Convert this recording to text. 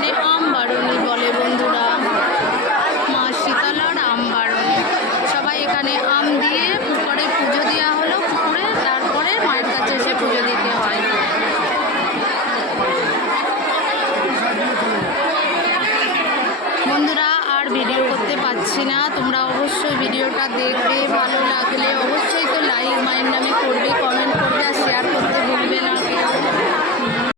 এখানে আম বারণী বলে বন্ধুরা, মা শীতলার আম বারণী। সবাই এখানে আম দিয়ে পুকুরে পুজো দেওয়া হলো, পুকুরে তারপরে মায়ের কাছে এসে পুজো দিতে হয়। বন্ধুরা আর ভিডিও করতে পারছি না, তোমরা অবশ্যই ভিডিওটা দেখবে, ভালো লাগলে অবশ্যই তো লাইক মায়ের নামে করবে, কমেন্ট করবে আর শেয়ার করতে